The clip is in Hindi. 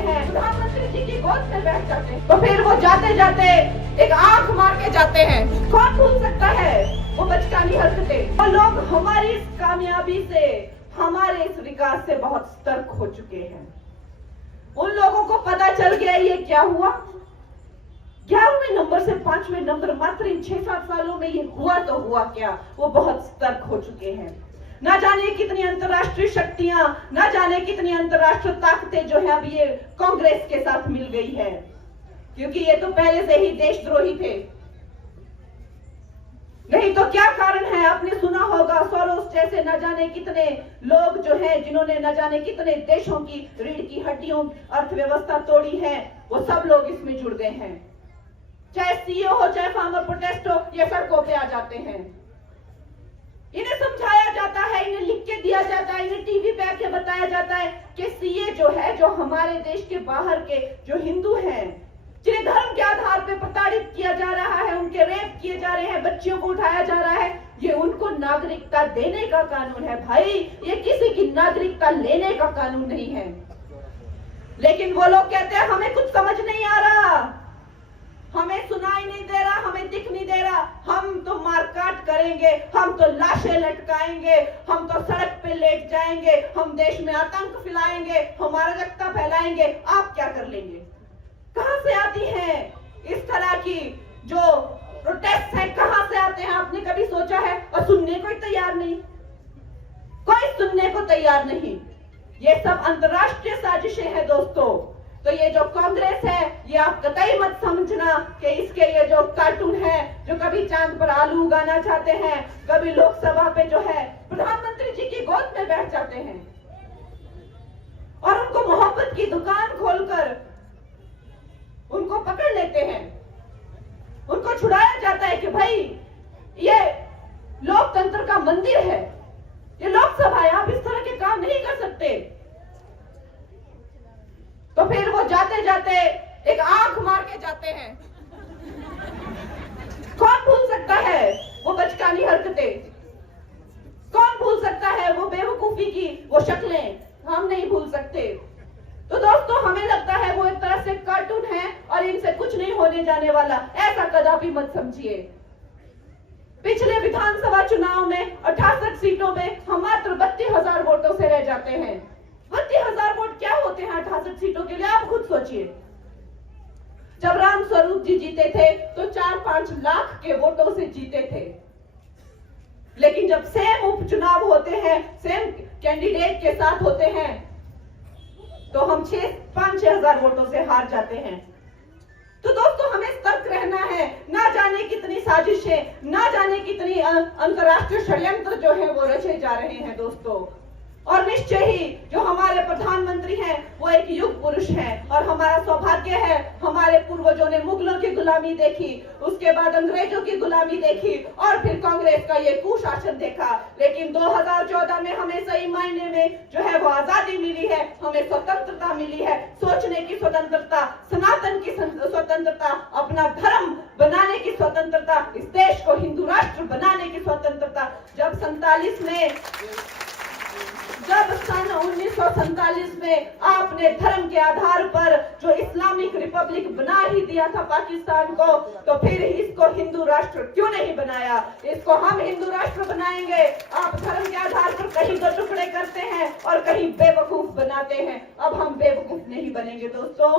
हैं, प्रधानमंत्री जी की गोद में बैठ जाते हैं, तो फिर वो जाते जाते एक आंख मार के जाते हैं। कौन भूल सकता है वो बचकानी हरकतें। वो लोग हमारी इस कामयाबी से, हमारे इस विकास से बहुत सतर्क हो चुके हैं। उन लोगों को पता चल गया ये क्या हुआ। 11वें नंबर से 5वें नंबर मात्र इन 6-7 सालों में ये हुआ तो हुआ क्या, वो बहुत सतर्क हो चुके हैं। ना जाने कितनी अंतरराष्ट्रीय शक्तियां, ना जाने कितनी अंतरराष्ट्रीय ताकतें जो है अब ये कांग्रेस के साथ मिल गई है, क्योंकि ये तो पहले से ही देशद्रोही थे। नहीं तो क्या कारण है, आपने सुना होगा सोरोस जैसे न जाने कितने लोग जो हैं, जिन्होंने न जाने कितने देशों की रीढ़ की हड्डियों अर्थव्यवस्था तोड़ी है, वो सब लोग इसमें जुड़ गए हैं। चाहे सीईओ हो, चाहे फार्मर प्रोटेस्ट हो, ये सड़कों पे आ जाते हैं। इन्हें समझाया जाता है, इन्हें लिख के दिया जाता है, इन्हें टीवी पे आके बताया जाता है कि सीए जो है, जो हमारे देश के बाहर के जो हिंदू हैं, जिन्हें धर्म के आधार पे प्रताड़ित किया जा रहा है, उनके रेप किए जा रहे हैं, बच्चियों को उठाया जा रहा है, ये उनको नागरिकता देने का कानून है। भाई, ये किसी की नागरिकता लेने का कानून नहीं है। लेकिन वो लोग कहते हैं हमें कुछ समझ नहीं आ रहा, हमें सुनाई नहीं दे रहा, हमें दिख नहीं दे रहा, हम तो मारकाट करेंगे, हम तो लाशें लटकाएंगे, हम तो सड़क पे लेट जाएंगे, हम देश में आतंक फैलाएंगे, हम अराजकता फैलाएंगे, आप क्या कर लेंगे। कहां से आती हैं इस तरह की जो प्रोटेस्ट है, कहां से आते हैं, आपने कभी सोचा है। और सुनने को ही तैयार नहीं, कोई सुनने को तैयार नहीं। ये सब अंतरराष्ट्रीय साजिशें हैं दोस्तों। तो ये जो कांग्रेस है, ये आप कतई मत समझना कि इसके ये जो कार्टून है, जो कभी चांद पर आलू उगाना चाहते हैं, कभी लोकसभा पे जो है प्रधानमंत्री जी की गोद में बैठ जाते हैं और उनको मोहब्बत की दुकान खोलकर उनको पकड़ लेते हैं, उनको छुड़ाया जाता है कि भाई ये लोकतंत्र का मंदिर है, ये लोकसभा है, आप इस तरह के काम नहीं कर सकते। तो फिर वो जाते जाते एक आंख मार के जाते हैं। कौन भूल सकता है वो बचकानी हरकतें, कौन भूल सकता है वो बेवकूफी की वो शक्लें, हम नहीं भूल सकते। तो दोस्तों, हमें लगता है वो एक तरह से कार्टून है और इनसे कुछ नहीं होने जाने वाला, ऐसा कदापि मत समझिए। पिछले विधानसभा चुनाव में 68 सीटों में हम मात्र 32,000 वोटों से रह जाते हैं। 32,000 वोट क्या होते हैं 68 सीटों के लिए, आप खुद सोचिए। जब राम स्वरूप जी जीते थे तो 4-5 लाख के वोटों से जीते थे, लेकिन जब सेम उपचुनाव होते हैं, सेम कैंडिडेट के साथ होते हैं, तो हम 5-6 हजार वोटों से हार जाते हैं। तो दोस्तों, हमें सतर्क रहना है। ना जाने कितनी साजिशें, ना जाने कितनी अंतरराष्ट्रीय षड्यंत्र जो है वो रचे जा रहे हैं दोस्तों। और निश्चय ही जो हमारे प्रधानमंत्री हैं वो एक युग पुरुष हैं, और हमारा सौभाग्य है, हमारे पूर्वजों ने मुगलों की गुलामी देखी, उसके बाद अंग्रेजों की गुलामी देखी, और फिर कांग्रेस का ये कुशासन देखा। लेकिन 2014 में हमें सही मायने में जो है वो आजादी मिली है, हमें स्वतंत्रता मिली है, सोचने की स्वतंत्रता, सनातन की स्वतंत्रता, अपना धर्म बनाने की स्वतंत्रता, इस देश को हिंदू राष्ट्र बनाने की स्वतंत्रता। जब सन 1947 में आपने धर्म के आधार पर जो इस्लामिक रिपब्लिक बना ही दिया था पाकिस्तान को, तो फिर इसको हिंदू राष्ट्र क्यों नहीं बनाया। इसको हम हिंदू राष्ट्र बनाएंगे। आप धर्म के आधार पर कहीं दो टुकड़े करते हैं और कहीं बेवकूफ बनाते हैं। अब हम बेवकूफ नहीं बनेंगे दोस्तों।